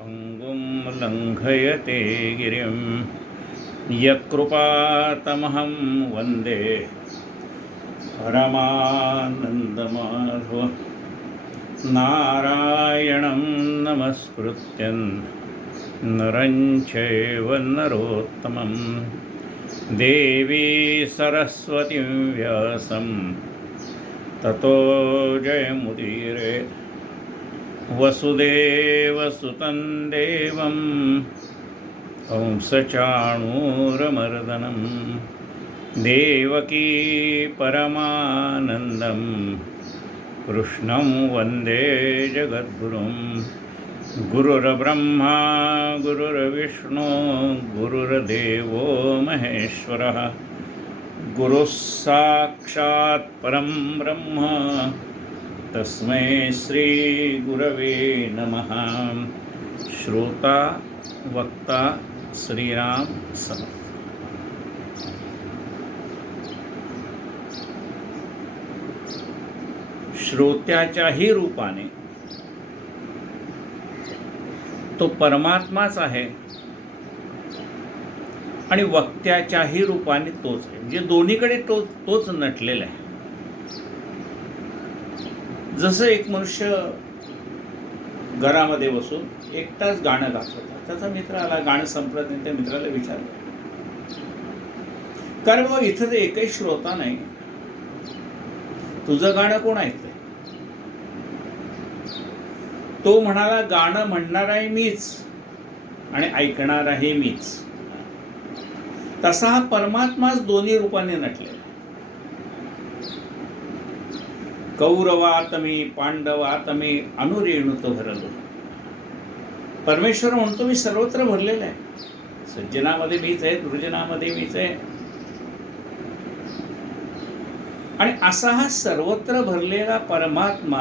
अंगुं लंघयते गिरिं यत्कृपातमहं वन्दे परमानन्दमाधव नारायणं नमस्कृत्यं नरं चैव नरोत्तमं देवी सरस्वतीं व्यासं ततो जयमुदीरयेत् वसुदेवसुतं देवं कंसचाणूरमर्दनं देवकी परमानन्दं कृष्णं वन्दे जगद्गुरुं गुरुर्ब्रह्मा गुरुर्विष्णु गुरुर्देवो महेश्वरः गुरुः साक्षात् परं ब्रह्म तस्मै श्री गुरवे नमः। श्रोता वक्ता श्रीराम समर्थ। श्रोत्याच्याही रूपाने तो परमात्माच आहे आणि वक्त्याच्याही रूपाने तोच आहे, म्हणजे दोन्हीकडे तोच नटलेला आहे. जसं एक मनुष्य घरामध्ये बसून एकटाच गाणं गात होता. त्याचा मित्र आला, गाणं संपलं नाही. त्या मित्राला विचारलं, कारण बाबा इथं तर एकही श्रोता नाही, तुझं गाणं कोण ऐकतंय? तो म्हणाला, गाणं म्हणणार आहे मीच आणि ऐकणार आहे मीच. तसा हा परमात्माच दोन्ही रूपाने नटलेला. कौरवात मी पांडवात मी अनुरेणुत भरलो. परमेश्वर म्हणतो मी सर्वत्र भरलेला आहे. सज्जनामध्ये मीच आहे, दुर्जनामध्ये मीच आहे. आणि असा हा सर्वत्र भरलेला परमात्मा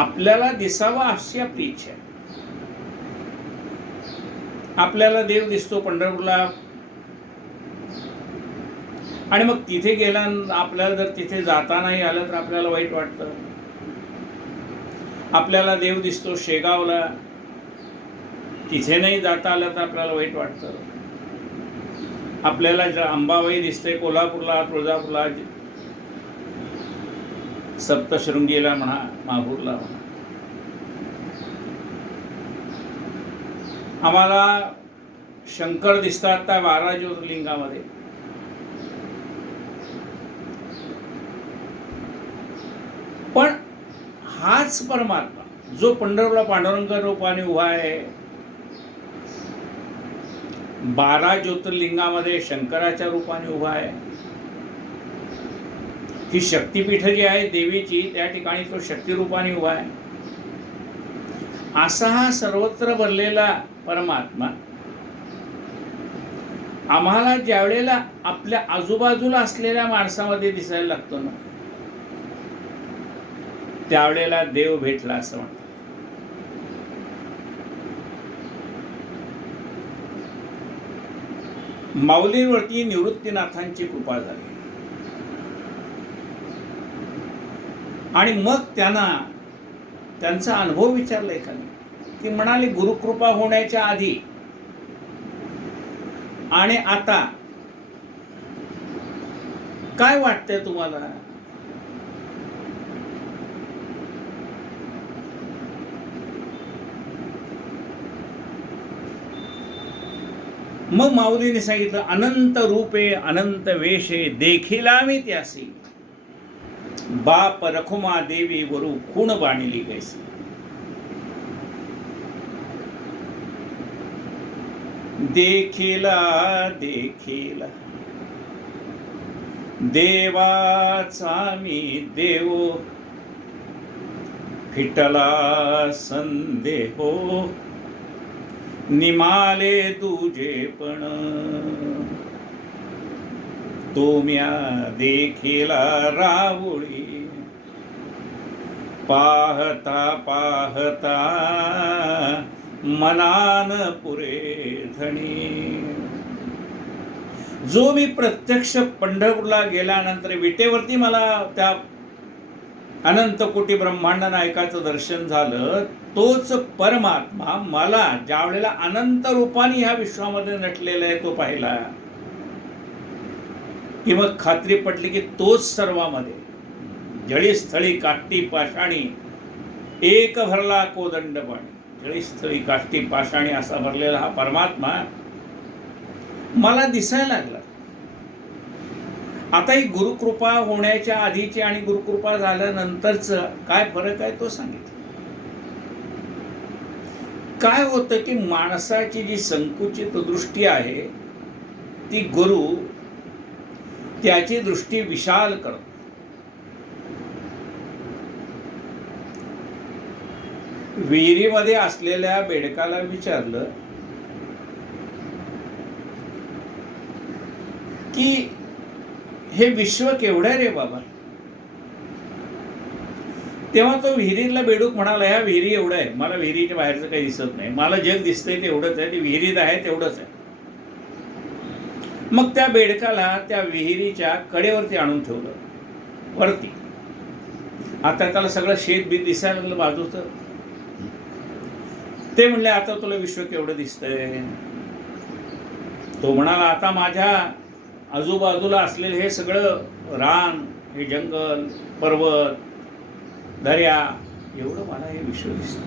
आपल्याला दिसावा अशी आपली इच्छा आहे. आपल्याला देव दिसतो पंढरपूरला, आणि मग तिथे गेला, आपल्याला जर तिथे जाता नाही आलं तर आपल्याला वाईट वाटतं. आपल्याला देव दिसतो शेगावला, तिथे नाही जाता आलं तर आपल्याला वाईट वाटतं. आपल्याला अंबाबाई दिसते कोल्हापूरला, तुळजापूरला, सप्तशृंगीला म्हणा, माहूरला म्हणा. आम्हाला शंकर दिसतात त्या 12 ज्योतिर्लिंगामध्ये. पण हाच परमात्मा जो पंढरपूरला पांडुरंग रूपाने उभा आहे, 12 ज्योतिर्लिंगामध्ये शंकराच्या रूपाने उभा आहे. ही शक्तिपीठ जी आहे देवीची, त्या ठिकाणी तो शक्ती रूपाने उभा आहे. असा हा सर्वत्र भरलेला परमात्मा आम्हाला ज्या वेळेला आपल्या आजूबाजूला असलेल्या माणसामध्ये दिसायला लागतो ना, त्यावेळेला देव भेटला असं म्हणतात. माऊलींवरती निवृत्तीनाथांची कृपा झाली आणि मग त्यांचा अनुभव विचारला एकाने. ती म्हणाली, गुरुकृपा होण्याच्या आधी आणि आता काय वाटतंय तुम्हाला? मग माऊलीने सांगितलं, अनंत रूपे अनंत वेशे देखिला मी त्यासी, बाप रखुमा देवी वरू खूण बाणिली कैसी. देखिला देखिला देवाचा मी देव, फिटला संदेहो निमाले तुझे पण. तुम्या देखिला रावळी, पाहता पाहता मनान पुरे धणी. जो मी प्रत्यक्ष पंढरपूरला गेल्यानंतर विटेवरती मला त्या अनंत कोटी ब्रह्मांड नायकाचं दर्शन झालं. तोच परमात्मा मला ज्या वेळेला अनंत रूपाने ह्या विश्वामध्ये नटलेला आहे तो पाहिला की मग खात्री पटली की तोच सर्वामध्ये जळी स्थळी काष्टी पाषाणी एक भरला कोदंड पाणी. जळी स्थळी काष्टी पाषाणी असा भरलेला हा परमात्मा मला दिसायला लागला. आता ही गुरुकृपा होण्याच्या आधीची आणि गुरुकृपा झाल्यानंतरचं काय फरक आहे तो सांगितलं. काय होतं की माणसाची जी संकुचित दृष्टी आहे ती गुरु त्याची दृष्टी विशाल करतो. विहिरीमध्ये असलेल्या बेडकाला विचारलं की हे विश्व केवढं आहे रे बाबा. तेव्हा तो विहिरीला बेडूक म्हणाला ह्या विहिरी एवढं आहे, मला विहिरीच्या बाहेरचं काही दिसत नाही, मला जग दिसतंय तेवढंच आहे, ते विहिरीत आहे तेवढंच आहे. मग त्या बेडकाला त्या विहिरीच्या कडेवरती आणून ठेवलं वरती. आता त्याला सगळं शेत बीत दिसायला लागलं बाजूचं. ते म्हणले आता तुला विश्व केवढं दिसतंय. तो म्हणाला आता माझ्या आजूबाजूला असलेलं हे सगळं रान, हे जंगल, पर्वत, दर्या एवढं मला हे विश्व दिसतं.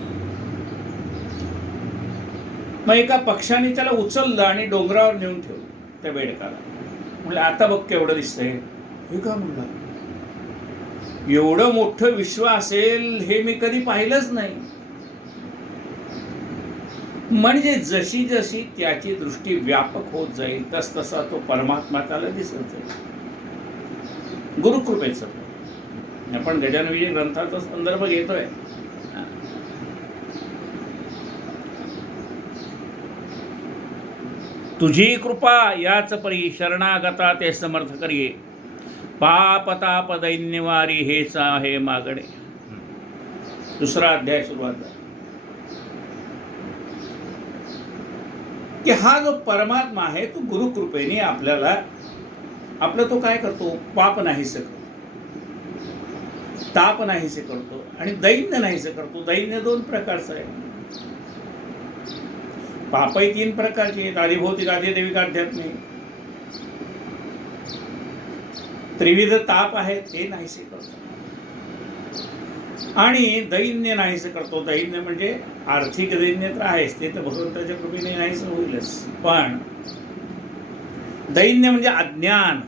मग एका पक्षाने त्याला उचललं आणि डोंगरावर नेऊन ठेवलं त्या बेडकाला. म्हणलं आता बघ केवढं दिसतंय. हे का म्हणलं, एवढं मोठं विश्व असेल हे मी कधी पाहिलंच नाही. म्हणजे जशी जशी त्याची दृष्टी व्यापक होत जाईल तस तसा तो परमात्मा त्याला दिसत जाईल. गुरुकृपेचं आपण गजानन विजय ग्रंथाचा संदर्भ घेतोय. तुझी कृपा याच परी शरणागता ते समर्थ करिये. पाप ताप दैन्यवारी हेच आहे मागणे. दुसरा अध्याय सुरुवात आहे की हा जो परमात्मा आहे तो गुरुकृपेने आपल्याला आपलं तो काय करतो, पाप नाहीसे करतो, ताप नाहीसे करतो आणि दैन्य नाहीसे करतो. दैन्य दोन प्रकारचं आहे. पापही तीन प्रकारचे आहेत, आधिभौतिक, आधिदैविक, आध्यात्मिक. त्रिविध ताप आहेत ते नाहीसे करतो आणि दैन्य नाहीसे करतो. दैन्य म्हणजे आर्थिक दैन्य तर आहेच, ते तर भगवंताच्या कृपेने नाहीसे होईलच. पण दैन्य म्हणजे अज्ञान,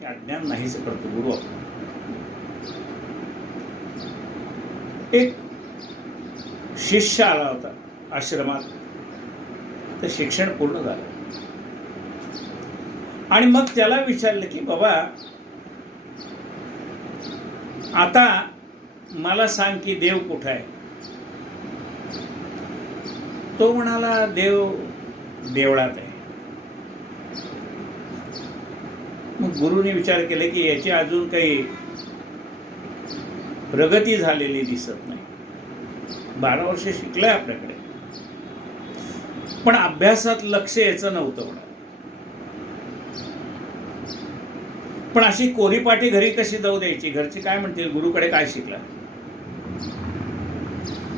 ते अज्ञान नाहीसे करतो गुरु आपला. एक शिष्य आला होता आश्रमात, तर शिक्षण पूर्ण झालं आणि मग त्याला विचारलं की बाबा आता मला सांग की देव कुठं आहे. तो म्हणाला देव देवळात आहे. मग गुरुने विचार केला की याची अजून काही प्रगती झालेली दिसत नाही. 12 वर्ष शिकलाय आपल्याकडे, पण अभ्यासात लक्ष याचं नव्हतं म्हणा. पण अशी कोरीपाटी घरी कशी जाऊ द्यायची, घरची काय म्हणतील, गुरुकडे काय शिकला.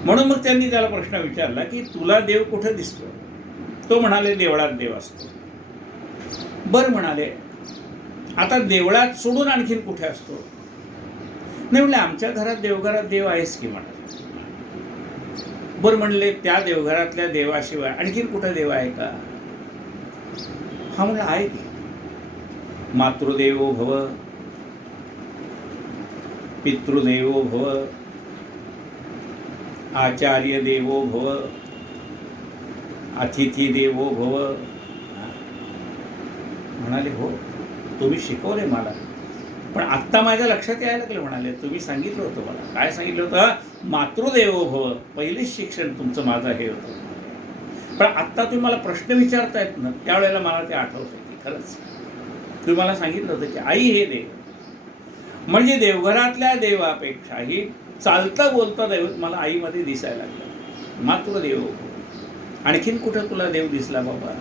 म्हणून मग त्यांनी त्याला प्रश्न विचारला की तुला देव कुठे दिसतो. तो म्हणाले देवळात देव असतो. बर म्हणाले आता देवळात सोडून आणखीन कुठे असतो. नाही म्हणले आमच्या घरात देवघरात देव आहेच की म्हणाले. बर म्हणले त्या देवघरातल्या देवाशिवाय आणखीन कुठे देव आहे का. हा म्हणला आहे की. मातृदेवो भव, पितृदेवो भव, आचार्य देवो भव, अतिथी देवो भव. म्हणाले हो तुम्ही शिकवले मला, पण आत्ता माझ्या लक्षात यायला लागलं. म्हणाले तुम्ही सांगितलं होतं मला. काय सांगितलं होतं, मातृदेवो भव. पहिलेच शिक्षण तुमचं माझं हे होतं. पण आत्ता तुम्ही मला प्रश्न विचारतायत ना, त्यावेळेला मला ते आठवतं की खरंच तुम्ही मला सांगितलं होतं की आई हे देव. म्हणजे देवघरातल्या देवापेक्षाही चालता बोलता दैवत मला आईमध्ये दिसायला लागलं. मातृदेव आणखीन कुठं तुला देव दिसला बाबा.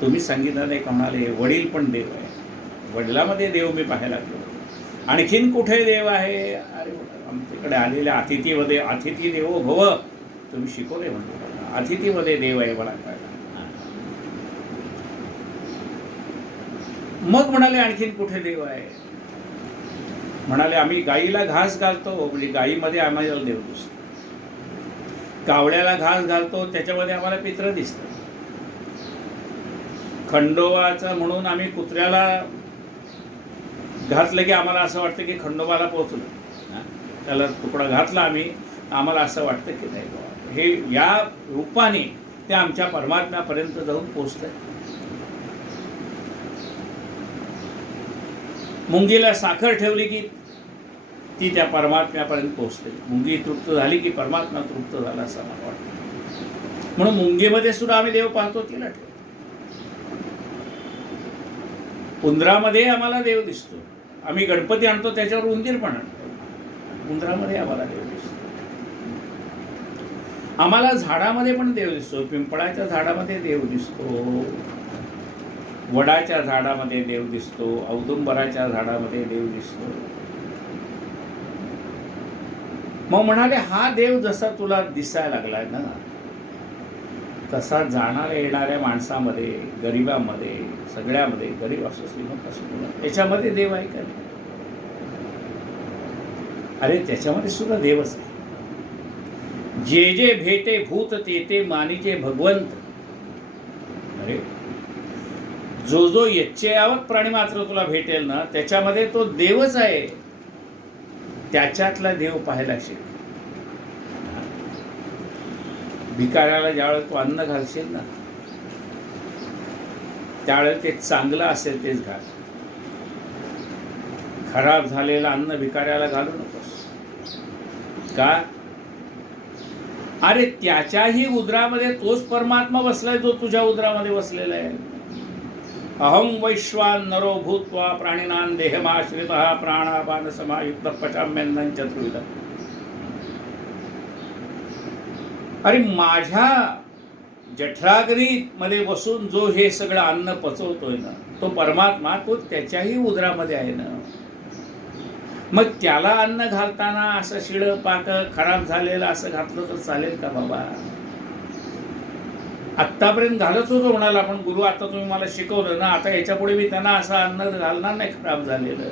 तुम्ही सांगितलं नाही का. म्हणाले वडील पण देव आहे, वडिलामध्ये देव मी पाहायला लागलो. आणखीन कुठे देव आहे? अरे आमच्याकडे आलेल्या अतिथीमध्ये अतिथी देवो भव तुम्ही शिकवले म्हणतो, अतिथीमध्ये देव आहे मला कळलं. मग म्हणाले आणखीन कुठे देव आहे? म्हणाले आम्ही गाईला घास घालतो म्हणजे गाईमध्ये आम्हाला देव दिसतो, कावळ्याला घास घालतो त्याच्यामध्ये आम्हाला पित्र दिसतं, खंडोबाचं म्हणून आम्ही कुत्र्याला घातलं की आम्हाला असं वाटतं की खंडोबाला पोहोचलं, त्याला तुकडा घातला आम्ही, आम्हाला असं वाटतं की नाही बाबा हे या रूपाने ते आमच्या परमात्म्यापर्यंत जाऊन पोचतंय. मुंगीला साखर ठेवली की ती त्या परमात्म्यापर्यंत पोचते, मुंगी तृप्त झाली की परमात्मा तृप्त झाला असं मला वाटतं. म्हणून मुंगीमध्ये सुद्धा आम्ही देव पाहतो, तिला ठेवतो. उंदरामध्ये आम्हाला देव दिसतो, आम्ही गणपती आणतो त्याच्यावर उंदीर पण आणतो, उंदरामध्ये आम्हाला देव दिसतो. आम्हाला झाडामध्ये पण देव दिसतो, पिंपळाच्या झाडामध्ये देव दिसतो, वडाच्या झाडामध्ये देव दिसतो, औदुंबराच्या झाडामध्ये देव दिसतो. मग म्हणाले हा देव जसा तुला दिसायला लागलाय ना तसा जाणाऱ्या येणाऱ्या माणसामध्ये, गरिबामध्ये, सगळ्यामध्ये, गरीब असो श्रीमंत असो त्याच्यामध्ये देव आहे का? अरे त्याच्यामध्ये सुद्धा देवच आहे. जे जे भेटे भूत ते मानिजे भगवंत. अरे जो जो यच्चयावत प्राणी मात्र तुला भेटेल ना त्याच्यामध्ये तो देवच आहे, त्याच्यातला देव पाहायला शिक. भिकाऱ्याला ज्यावेळेस तू अन्न घालशील ना त्यावेळेस ते चांगलं असेल तेच घाल, खराब झालेलं अन्न भिकाऱ्याला घालू नकोस. का? अरे त्याच्याही उदरामध्ये तोच परमात्मा बसलाय जो तुझ्या उदरामध्ये बसलेला आहे. अहम वैश्वान नरो भूत्वा प्राणिनां देहमाश्रितः प्राणापान समायुक्त पचाम्यन्नं चतुर्विधम्. अरे माझ्या जठराग्नीमध्ये बसून जो हे सगळं अन्न पचवतोय ना तो परमात्मा, तो त्याच्याही उदरामध्ये आहे ना. मग त्याला अन्न घालताना असं शिळ पाक खराब झालेलं असं घातलं तर चालेल का बाबा? आत्तापर्यंत घालत होतो म्हणाला, पण गुरु आता तुम्ही मला शिकवलं ना, आता याच्या पुढे मी त्यांना असं अन्न घालणार नाही खराब झालेलं.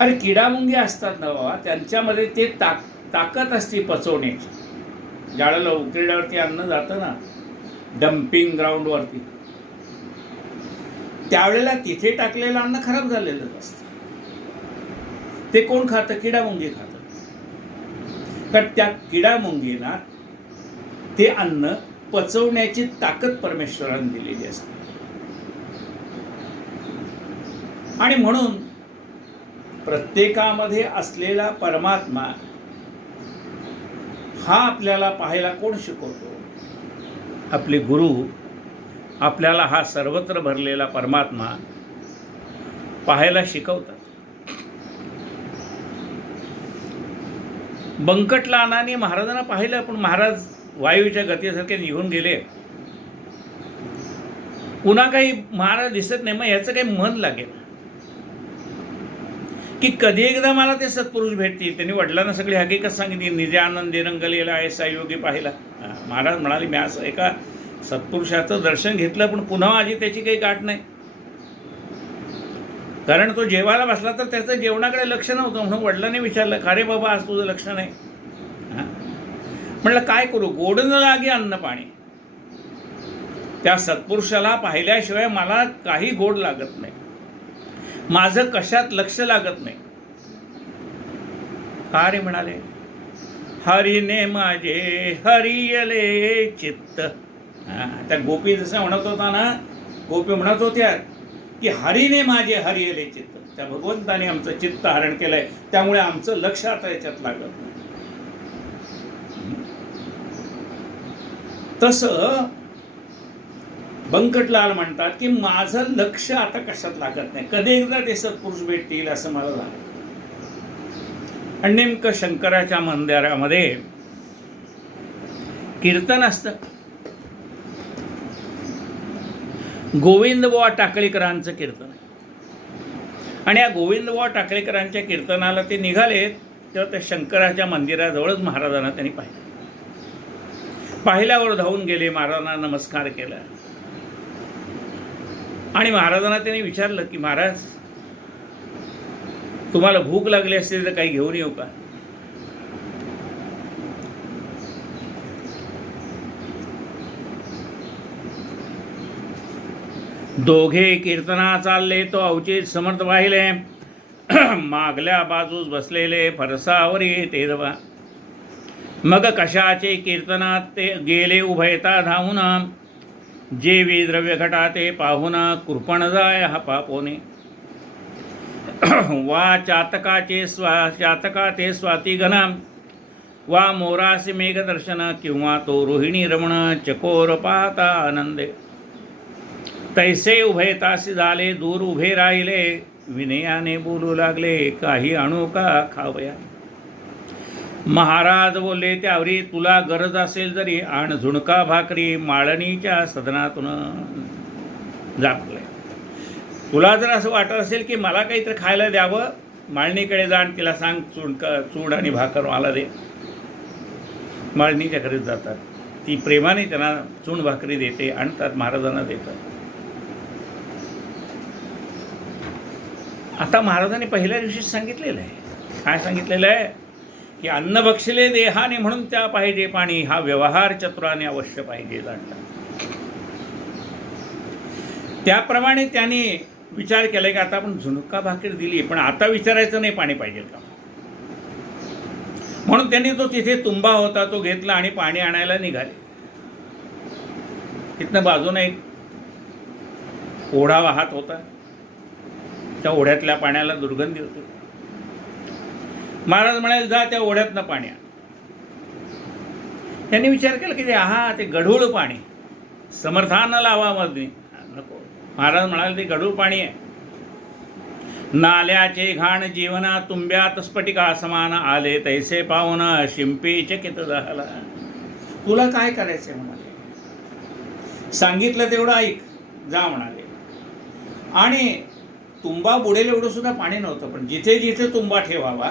अरे किडामुंगी असतात ना बाबा, त्यांच्यामध्ये ते ताकद असते पचवण्याची. ज्यावेळेला उकिरड्यावरती अन्न जातं ना डम्पिंग ग्राउंडवरती, त्यावेळेला तिथे टाकलेलं अन्न खराब झालेलं असतं. ते कोण खातं? किडामुंगी खातं. कारण त्या किडामुंगीना ते अन्न पचवण्याची ताकद परमेश्वराने दिलेली असते. आणि म्हणून प्रत्येकामध्ये असलेला परमात्मा हा आपल्याला पाहायला कोण शिकवतो? आपले गुरु आपल्याला हा सर्वत्र भरलेला परमात्मा पाहायला शिकवतात. बंकटलानाने महाराजांना पाहिलं, पण महाराज वायूच्या गतीसारखे निघून गेले. पुन्हा काही महाराज दिसत नाही. मग याचं काही मन लागेल की कधी एकदा मला ते सत्पुरुष भेटतील. त्यांनी वडिलांना सगळी हकीकत सांगितली. निजे आनंदी रंगलेला ऐसा योगी पाहिला. महाराज म्हणाले मी असं एका सत्पुरुषाचं दर्शन घेतलं, पण पुन्हा माझी त्याची काही गाठ नाही. कारण तो जेवायला बसला तर त्याचं जेवणाकडे लक्ष नव्हतं. म्हणून वडिलांनी विचारलं, का रे बाबा आज तुझं लक्ष नाही? म्हटलं काय करू, गोड न लागे अन्न पाणी. त्या सत्पुरुषाला पाहिल्याशिवाय मला काही गोड लागत नाही, माझं कशात लक्ष लागत नाही. का रे म्हणाले, हरीने माझे हरियले चित्त. त्या गोपी जसं म्हणत होता ना, गोपी म्हणत होत्या की हरीने माझे हरियले चित्त. त्या भगवंताने आमचं चित्त हरण केलंय, त्यामुळे आमचं लक्ष आता याच्यात लागत नाही. तसं बंकटलाल म्हणतात की माझं लक्ष आता कशात लागत नाही, कधी एकदा ते सत्पुरुष भेटतील असं मला झालं. आणि नेमकं शंकराच्या मंदिरामध्ये कीर्तन असतं. गोविंदबुवा टाकळीकरांचं कीर्तन आहे. आणि या गोविंदबुवा टाकळेकरांच्या कीर्तनाला ते निघाले, तेव्हा त्या शंकराच्या मंदिराजवळच महाराजांना त्यांनी पाहिल्यावर धावून गेले, महाराजांना नमस्कार केला आणि महाराजांना त्यांनी विचारलं की महाराज, तुम्हाला भूक लागली असते तर काही घेऊन येऊ का? दोघे कीर्तना चालले, तो अवचित समर्थ पाहिले, मागल्या बाजूस बसलेले फरसावरी तेजवा. मग कशाचे कीर्तनात ते गेले उभयता धावून, जेवी द्रव्य घटाते पाहून कृपण जाय हा पापोने. वा चातकाचे चातकाते स्वाती घन, वा मोरासे मेघदर्शन, किंवा तो रोहिणी रमण चकोर पाहता आनंदे. तैसे उभयतासी झाले, दूर उभे राहिले, विनयाने बोलू लागले, काही आणू का खावया. महाराज बोलले त्यावरी, तुला गरज असेल जरी आण झुणका भाकरी, माळणीच्या सदनातून जापले. तुला जर असं वाटत असेल की मला काहीतरी खायला द्यावं, माळणीकडे जा आणि तिला सांग चूड आणि भाकर मला दे. माळणीच्या घरीच जातात, ती प्रेमाने त्यांना चूण भाकरी देते, आणतात, महाराजांना देतात. आता महाराजांनी पहिल्या दिवशी सांगितलेलं आहे, काय सांगितलेलं आहे की अन्न बक्षले देहाने म्हणून त्या पाहिजे पाणी, हा व्यवहार चतुराने अवश्य पाहिजे जाणता. त्याप्रमाणे त्यांनी विचार केला की आता आपण झुणका भाकर दिली, पण आता विचारायचं नाही पाणी पाहिजे का. म्हणून त्यांनी तो तिथे तुंबा होता तो घेतला आणि पाणी आणायला निघाले. तिथनं बाजूने एक ओढा वाहत होता, त्या ओढ्यातल्या पाण्याला दुर्गंधी होती. महाराज म्हणाले जा त्या ओढ्यातनं पाणी आण. त्यांनी विचार केला की ते गढूळ पाणी, समर्थांना लावा मध्ये नको. महाराज म्हणाले ते गढूळ पाणी आहे. नाल्याचे घाण जीवना तुंब्यात स्फटिका समान, आले तैसे पाहून शिंपी चकित झाला. तुला काय करायचंय म्हणाले, सांगितलं तेवढं ऐक, जा म्हणाले. आणि तुंबा बुडेल एवढं सुद्धा पाणी नव्हतं, पण जिथे जिथे तुंबा ठेवावा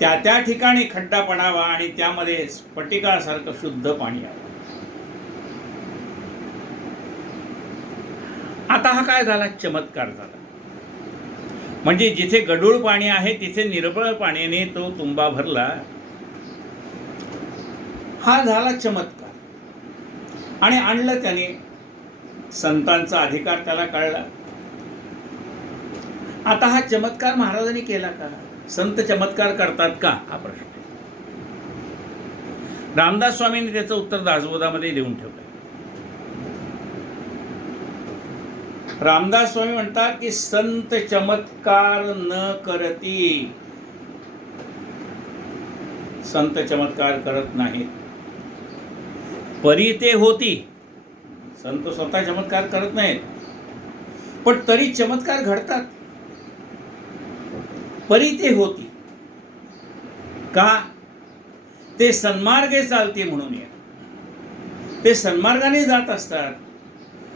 त्या त्या ठिकाणी खड्डा पडावा आणि त्यामध्ये स्फटिकासारखं शुद्ध पाणी यावं. आता हा काय झाला, चमत्कार झाला. म्हणजे जिथे गढूळ पाणी आहे तिथे निर्मळ पाण्याने तो तुंबा भरला, हा झाला चमत्कार. आणि आणलं त्याने, संतांचा अधिकार त्याला कळला. आता हा चमत्कार महाराजांनी केला का, संत चमत्कार करतात का, हा प्रश्न. रामदास स्वामींनी त्याचं उत्तर दासबोधामध्ये देऊन ठेवलं. रामदास स्वामी म्हणतात की संत चमत्कार न करती, संत चमत्कार करत नाहीत. परी ते होती, संत स्वतः चमत्कार करत नाहीत, पण तरी चमत्कार घडतात. परी ते होती का, ते सन्मार्गे चालते म्हणून, ते सन्मार्गाने जात असतात.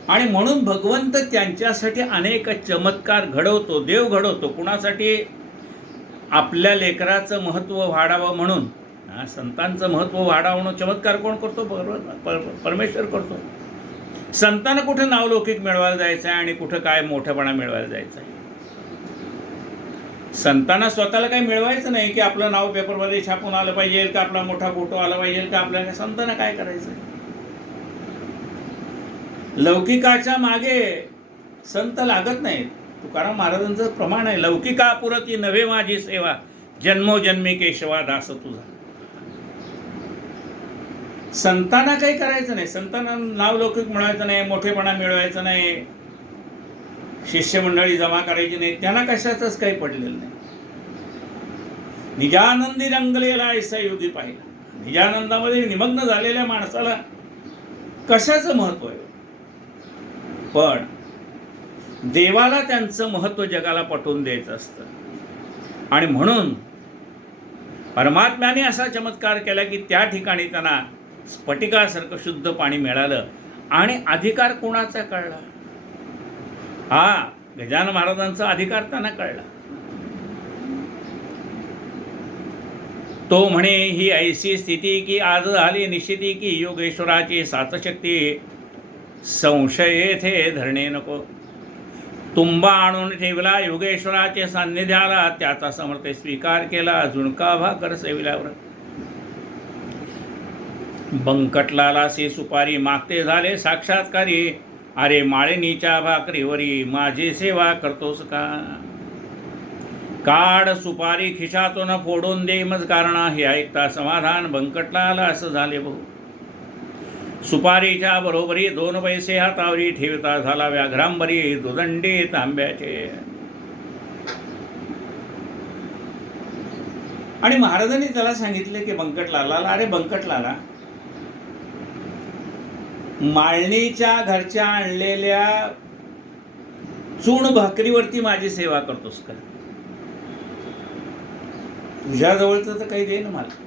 आणि म्हणून भगवंत त्यांच्यासाठी अनेक चमत्कार घडवतो, देव घडवतो. कुणासाठी, आपल्या लेकराचं महत्त्व वाढावं म्हणून. संतांचं महत्त्व वाढावं म्हणून चमत्कार कोण करतो, परमेश्वर करतो. संतांना कुठं नावलौकिक मिळवायला जायचं आहे आणि कुठं काय मोठेपणा मिळवायला जायचं आहे. संतांना स्वतःला काही मिळवायचं नाही की आपलं नाव पेपरमध्ये छापून आलं पाहिजे, का आपला मोठा फोटो आला पाहिजे, का आपल्याला. संतांना काय करायचं आहे, लौकिकाच्या मागे संत लागत नाहीत. तुकाराम महाराजांचं प्रमाण आहे, लौकिका पुरती नव्हे माझी सेवा, जन्मोजन्मी केशवा दास तुझा. संतांना काही करायचं नाही, संतांना नावलौकिक मिळवायचं नाही, मोठेपणा मिळवायचं नाही, शिष्यमंडळी जमा करायची नाही, त्यांना कशाचंच काही पडलेलं नाही. निजानंदी रंगलेला ऐसा योगी पाहिला. निजानंदामध्ये निमग्न झालेल्या माणसाला कशाचं महत्व आहे, पण देवाला त्यांचं महत्व जगाला पटवून द्यायचं असतं. आणि म्हणून परमात्म्याने असा चमत्कार केला की त्या ठिकाणी त्यांना स्फटिकासारखं शुद्ध पाणी मिळालं. आणि अधिकार कोणाचा कळला, हा गजानन महाराजांचा अधिकार त्यांना कळला. तो म्हणे ही ऐसी स्थिती की आज झाली निश्चिती की योगेश्वराची सातशक्ती संशय येथे धरणे नको. तुंबा आणून ठेवला योगेश्वराचे सान्निध्याला त्याचा समर्थ स्वीकार केला झुणका भाकर सेविल्यावर. बंकटलाला से सुपारी मागते झाले साक्षात्कारी अरे माळिनीच्या भाकरीवरी माझी सेवा करतोस का. काढ सुपारी खिशातून फोडून दे मज कारण हे ऐकता समाधान बंकटलाला असं झाले भाऊ. सुपारीच्या बरोबरी 2 पैसे हातावरी ठेवता झाला व्याघ्रांबरी दुदंडी तांब्याचे. आणि महाराजांनी त्याला सांगितले की बंकटलाला, अरे बंकटलाला, माळणीच्या घरच्या आणलेल्या चूण भाकरीवरती माझी सेवा करतोस का. तुझ्या जवळचं तर काही दे ना मला.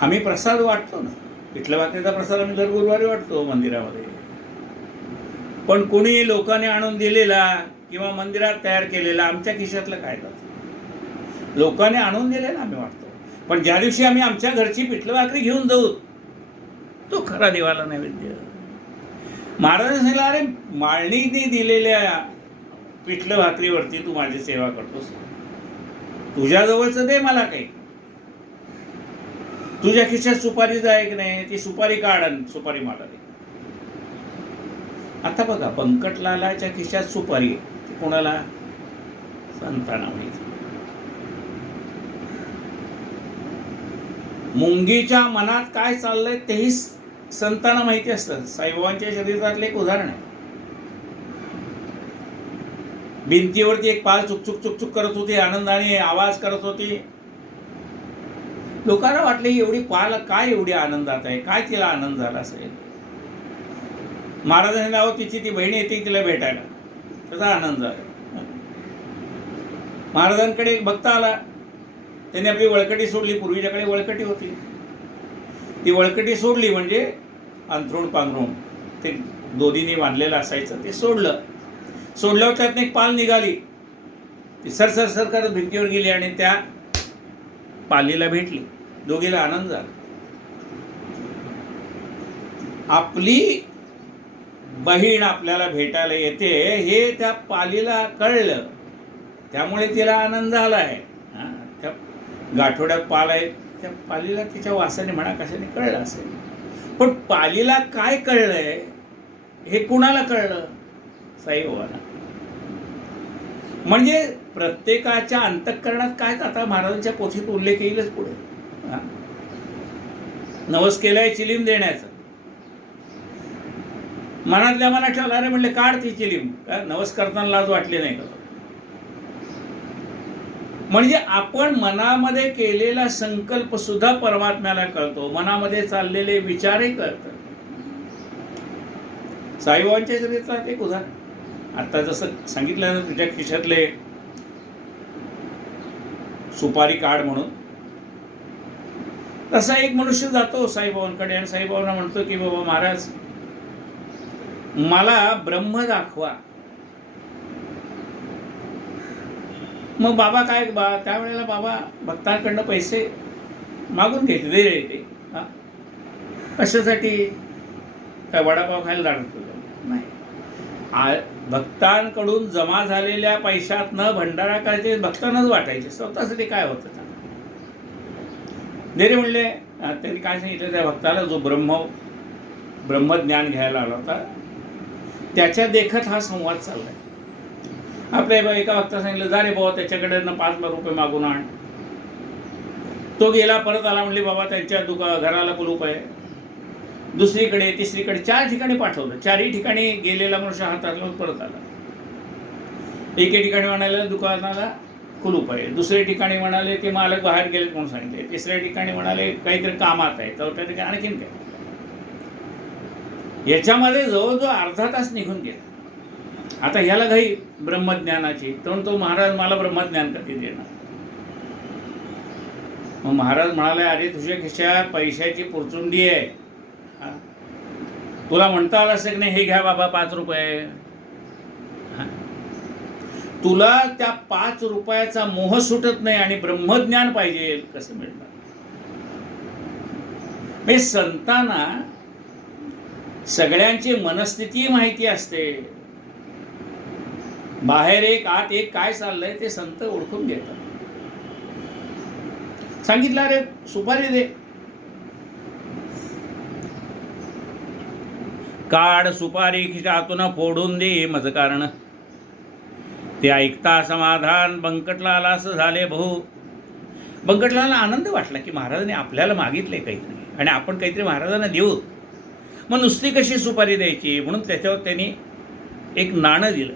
आम्ही प्रसाद वाटतो ना, पिठलं भाकरीचा प्रसाद आम्ही दर गुरुवारी वाटतो मंदिरामध्ये. पण कोणी लोकांनी आणून दिलेला किंवा मंदिरात तयार केलेला आमच्या खिशातलं काय जातं. लोकांनी आणून दिलेला आम्ही वाटतो. पण ज्या दिवशी आम्ही आमच्या घरची पिठलं भाकरी घेऊन जाऊ तो खरा देवाला नैवेद्य. महाराज सांगितलं अरे माळणीने दिलेल्या पिठलं भाकरीवरती तू माझी सेवा करतोस. तुझ्या जवळचं दे मला काही. तुझ्या खिशात सुपारी जाय की नाही, ती सुपारी काढ आणि सुपारी मला दे. आता बघा बंकटलालाच्या खिशात सुपारी, ती कोणाला, संतांना माहिती. मुंगीच्या मनात काय चाललंय तेही संतांना माहिती असतं. साईबाबांच्या शरीरातले एक उदाहरण आहे. भिंतीवरती एक पाल चुकचुक चुकचुक करत होती, आनंदाने आवाज करत होती. लोकांना वाटले एवढी पाल काय एवढी आनंदात आहे, काय तिला आनंद झाला असेल. महाराजांनी नाव तिची ती बहीण येते तिला भेटायला, त्याचा आनंद झाला. महाराजांकडे एक भक्त आला, त्याने आपली वळकटी सोडली. पूर्वीच्याकडे वळकटी होती, ती वळकटी सोडली म्हणजे अंथरूण पांघरूण ते दोरीने बांधलेलं असायचं, ते सोडलं. सोडल्यावर त्यातनं एक पाल निघाली, ती सरसर करत भिंतीवर गेली आणि त्या पालीला भेटली. दोघीला आनंद झाला. आपली बहीण आपल्याला भेटायला येते हे त्या पालीला कळलं, त्यामुळे तिला आनंद झाला आहे. त्या गाठोड्यात पाल आहे, त्या पालीला तिच्या वासाने म्हणा कशाने कळलं असेल. पण पालीला काय कळलंय हे कुणाला कळलं, साईबाबांना. म्हणजे प्रत्येकाच्या अंतःकरणात काय, आता महाराजांच्या पोथीत उल्लेख येईलच पुढे. नवस केलाय चिलीम देण्याचं, मनातल्या मनात ठेवला. अरे म्हणले काढ ती चिलीम, नवस करताना लाज वाटली नाही का. म्हणजे आपण मनामध्ये केलेला संकल्प सुद्धा परमात्म्याला कळतो, मनामध्ये चाललेले विचारही कळतात. साईबाबांच्या चरित्रात एक उदाहरण, आता जसं सांगितलं ना तुझ्या खिशातले सुपारी काढ म्हणून, तसा एक मनुष्य जातो साईबाबांकडे आणि साईबाबांना म्हणतो की बाबा महाराज मला ब्रह्म दाखवा. मग बाबा काय, त्यावेळेला बाबा भक्तांकडनं पैसे मागून घेतले ते. कशासाठी, काय वडापाव खायला जाणत नाही. भक्तांकडून जमा झालेल्या पैशातनं भंडारा करायचे, भक्तांनाच वाटायचे, स्वतःसाठी काय होतं त्यांना. देरे म्हणले, त्यांनी काय सांगितलं त्या भक्ताला जो ब्रह्मज्ञान घ्यायला आला होता त्याच्या देखत हा संवाद चाललाय. आपल्या एका भक्ताला सांगितलं जा रे बाबा त्याच्याकडनं 5 रुपये मागून आण. तो गेला, परत आला, म्हणले बाबा त्यांच्या घराला कुलूप आहे. दुसरीकडे, तिसरीकडे, 4 ठिकाणी पाठवलं. 4ही ठिकाणी गेलेला मनुष्य हातातला परत आला. एके ठिकाणी म्हणाले दुकानाला कुलूप आहे, दुसऱ्या ठिकाणी म्हणाले ते मालक बाहेर गेलेत म्हणून सांगितले, तिसऱ्या ठिकाणी म्हणाले काहीतरी कामात आहे, चौथ्या ठिकाणी आणखीन काय. याच्यामध्ये जवळजवळ अर्धा तास निघून गेला. आता ह्याला घाई ब्रह्मज्ञानाची, तो महाराज मला ब्रह्मज्ञान कधी देणार. मग महाराज म्हणाले अरे तुझ्या खिशात पैशाची पुरचुंडी आहे, तुला म्हणता आलं असं की नाही, हे घ्या बाबा 5 रुपये. हा. तुला त्या 5 रुपयाचा मोह सुटत नाही आणि ब्रह्मज्ञान पाहिजे, कसं मिळणार? म्हणजे संतांना सगळ्यांची मनस्थिती माहिती असते. बाहेर एक आत एक काय चाललंय ते संत ओळखून घेतात. सांगितलं, अरे सुपारी दे, काढ सुपारी खिशातून फोडून दे मज कारण. ते ऐकता समाधान बंकटलाला असं झाले भाऊ. बंकटलाला आनंद वाटला की महाराजांनी आपल्याला मागितले काहीतरी आणि आपण काहीतरी महाराजांना देऊ. मग नुसती कशी सुपारी द्यायची, म्हणून त्याच्यावर त्यांनी एक नाणं दिलं.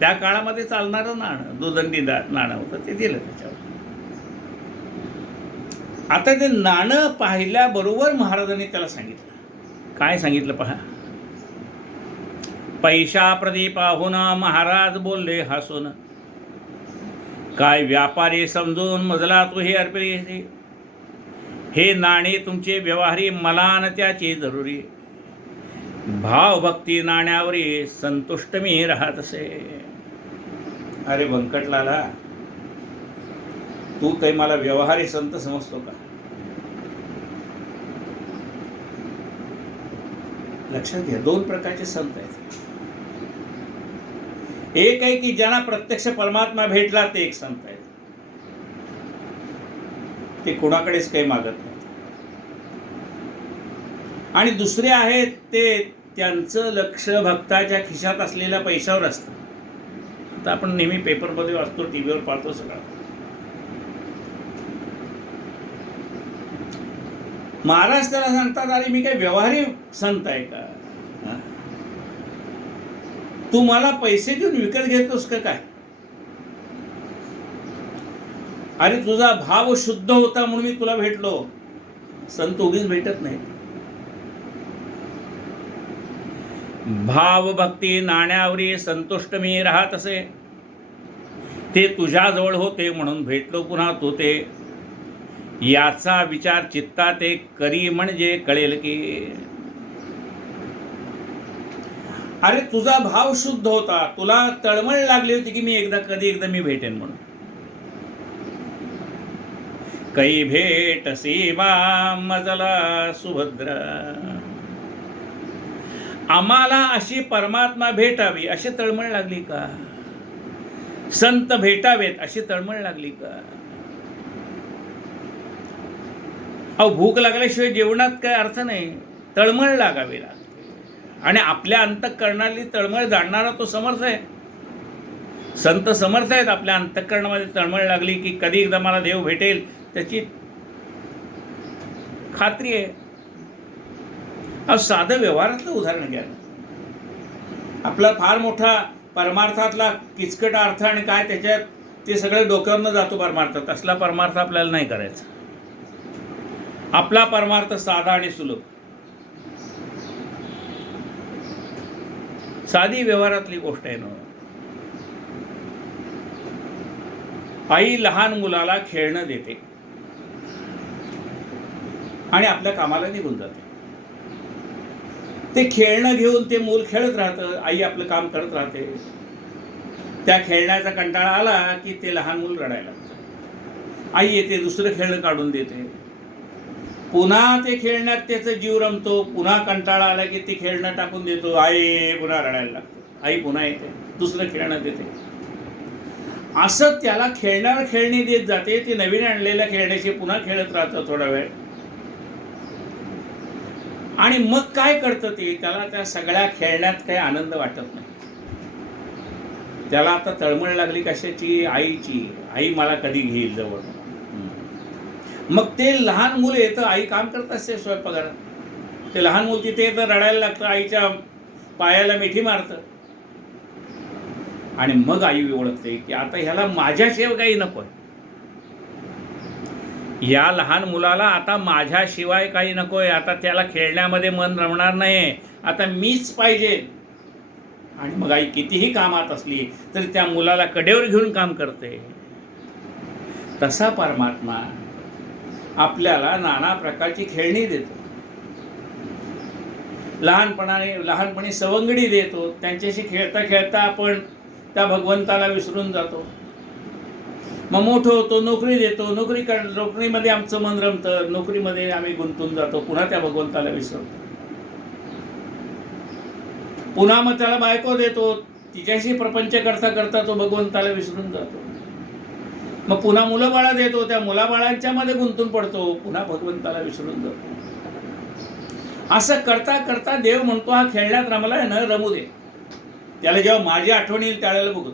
त्या काळामध्ये चालणारं नाणं, दुदंडी नाणं होतं, ते दिलं त्याच्यावर. आता ते नाणं पाहिल्याबरोबर महाराजांनी त्याला सांगितलं. काय सांगितलं पहा. पैशा प्रदी पाहून महाराज बोलले हसून, काय व्यापारी समजून मजला तू हे अर्पे. हे नाणे तुमचे व्यवहारी, मला न त्याची जरुरी. भावभक्ती नाण्यावरी संतुष्ट मी राहत असे. अरे बंकटलाला, तू काही मला व्यवहारी संत समजतो का? लक्षात घ्या, 2 प्रकारचे संत आहेत. एक आहे की ज्यांना प्रत्यक्ष परमात्मा भेटला ते एक संत आहेत. ते कोणाकडेच काही मागत नाही. आणि दुसरे आहेत ते त्यांचं लक्ष भक्ताच्या खिशात असलेल्या पैशावर असतं. आता आपण नेहमी पेपरमध्ये वाचतो, टीव्हीवर पाहतो सगळं. महाराज त्याला सांगतात, अरे मी काय व्यवहारी संत आहे का? तू मला पैसे देऊन विकत घेतोस का काय? अरे तुझा भाव शुद्ध होता म्हणून मी तुला भेटलो. संत उगीच भेटत नाही. भाव भक्ती नाण्यावरी संतुष्ट मी राहत असे. ते तुझ्याजवळ होते म्हणून भेटलो पुन्हा तू ते. याचा विचार चित्तात एक करी म्हणजे कळेल की. अरे तुझा भाव शुद्ध होता, तुला तळमळ लागली होती की मी कधी एकदा मी भेटेन म्हणून. कै भेट सीमा मजला सुभद्रा. आम्हाला अशी परमात्मा भेटावी अशी तळमळ लागली का? संत भेटावेत अशी तळमळ लागली का? अहो, भूक लागल्याशिवाय जेवणात काय अर्थ नाही. तळमळ लागावी लागते. आणि आपल्या अंतःकरणाली तळमळ जाणणारा तो समर्थ आहे. संत समर्थ आहेत. आपल्या अंतःकरणामध्ये तळमळ लागली की कधी एकदा मला देव भेटेल त्याची खात्री आहे. अहो, साधं व्यवहारातलं उदाहरण घ्या. आपला फार मोठा परमार्थातला किचकट अर्थ आणि काय त्याच्यात ते सगळं डोक्यावरनं जातो परमार्थ. तसला परमार्थ आपल्याला नाही करायचा. आपला परमार्थ साधा आणि सुलभ. साधी व्यवहारातली गोष्ट आहे ना. आई लहान मुलाला खेळणं देते आणि आपल्या कामाला निघून जाते. ते खेळणं घेऊन ते मूल खेळत राहतं, आई आपलं काम करत राहते. त्या खेळण्याचा कंटाळा आला की ते लहान मूल रडायला लागतं. आई येते, दुसरं खेळणं काढून देते. पुन्हा ते खेळण्यात त्याचा जीव रमतो. पुन्हा कंटाळा आला की ते खेळणं टाकून देतो. आई पुन्हा रडायला लागतो. आई पुन्हा येते, दुसरं खेळणं देते. असं त्याला खेळण्यावर खेळणी देत जाते. ते नवीन आणलेल्या खेळण्याशी पुन्हा खेळत राहतं थोडा वेळ. आणि मग काय करतं ते, त्याला त्या सगळ्या खेळण्यात काही आनंद वाटत नाही. त्याला आता तळमळ लागली कशाची? आईची. आई मला कधी घेईल जवळ. मग ते लहान मुलं येतं, आई काम करत असते स्वयंपाकघरात. ते लहान मूल तिथे येतं, रडायला लागतं, आईच्या पायाला मिठी मारतं. आणि मग आई ओळखते की आता ह्याला माझ्याशिवाय काही नको. या लहान मुलाला आता माझ्याशिवाय काही नकोय. आता त्याला खेळण्यामध्ये मन रमणार नाही. आता मीच पाहिजे. आणि मग आई कितीही कामात असली तरी त्या मुलाला कडेवर घेऊन काम करते. तसा परमात्मा आपल्याला नाना प्रकारची खेळणी देतो. लहानपणी सवंगडी देतो, त्यांच्याशी खेळता खेळता आपण त्या भगवंताला विसरून जातो. मग मोठं होतो, नोकरी देतो, नोकरीमध्ये आमचं मन रमतं, नोकरीमध्ये आम्ही गुंतून जातो, पुन्हा त्या भगवंताला विसरतो. पुन्हा मग त्याला बायको देतो, तिच्याशी प्रपंच करता करता तो भगवंताला विसरून जातो. मग पुन्हा मुलं बाळा देतो, त्या मुलाबाळांच्या मध्ये गुंतून पडतो, पुन्हा भगवंताला विसरून जातो. असं करता करता देव म्हणतो हा खेळण्यात रमलाय ना, रमू दे. त्याला जेव्हा माझी आठवण येईल त्यावेळेला बघू.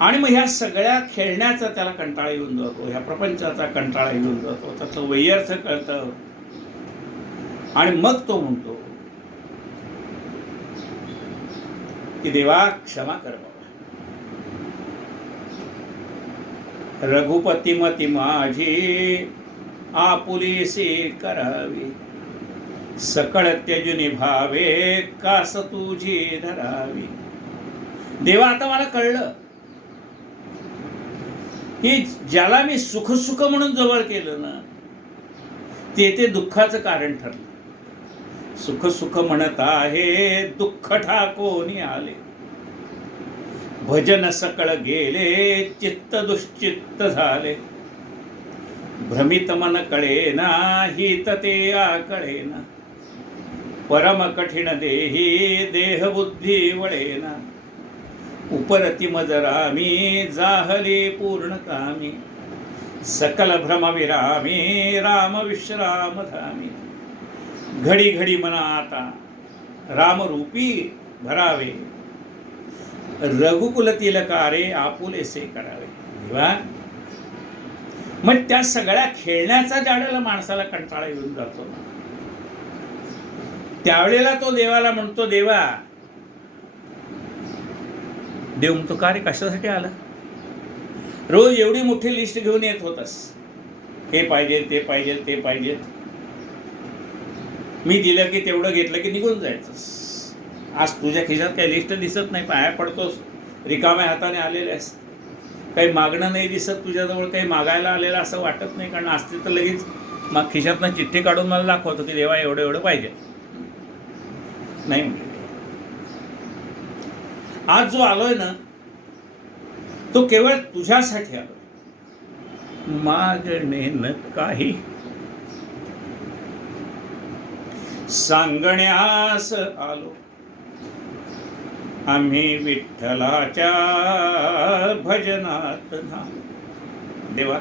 आणि मग ह्या सगळ्या खेळण्याचा त्याला कंटाळा येऊन जातो, ह्या प्रपंचाचा कंटाळा येऊन जातो, त्यातलं वैयर्थ कळतं. आणि मग तो म्हणतो की देवा क्षमा कर बाबा, रघुपती माझी आपुलेसे करावी, सकळ त्यजुनी भावे कास तुझी धरावी. देवा आता मला कळलं की ज्याला मी सुख सुख म्हणून जवळ केलं ना, ते दुःखाचं कारण ठरलं. सुख सुख म्हणत आहे, दुःख ठाकोनी आले, भजन सकळ गेले, चित्त दुश्चित्त झाले. भ्रमित मन कळेना, हित ते आकळेना, परम कठीण देही देह बुद्धी वळेना. उपरती मजरामी, जाहले पूर्ण कामी, सकल भ्रम विरामी, राम विश्राम धामी. घडी घडी मना आता रामरूपी भरावे, रघुकुल तिलकारे आपुलेसे करावे. देवा मग त्या सगळ्या खेळण्याचा ज्यावेळेला माणसाला कंटाळा येऊन जातो ना, त्यावेळेला तो देवाला म्हणतो, देवा. देव म्हणतो का रे, कशासाठी आला? रोज एवढी मोठी लिस्ट घेऊन येत होतास, हे पाहिजे ते पाहिजे ते पाहिजे, मी दिलं की तेवढं घेतलं की निघून जायचंस. आज तुझ्या खिशात काही लिस्ट दिसत नाही, पाया पडतोस, रिकाम्या हाताने आलेल्यास, काही मागणं नाही दिसत तुझ्याजवळ, काही मागायला आलेलं असं वाटत नाही. कारण असते तर लगेच मग खिशातनं चिठ्ठी काढून मला दाखवतो की देवा एवढं एवढं पाहिजे. नाही म्हणजे आज जो आलोय ना, तो केवळ तुझ्यासाठी आलो, मागणे न काही सांगण्यास आलो. आम्ही विठ्ठलाच्या भजनात ना. देवा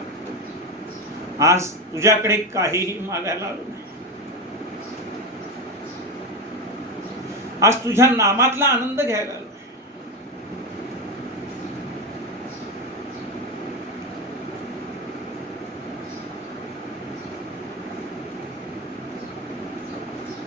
आज तुझ्याकडे काहीही मागायला आलो नाही, आज तुझ्या नामातला आनंद घ्यायला आलो.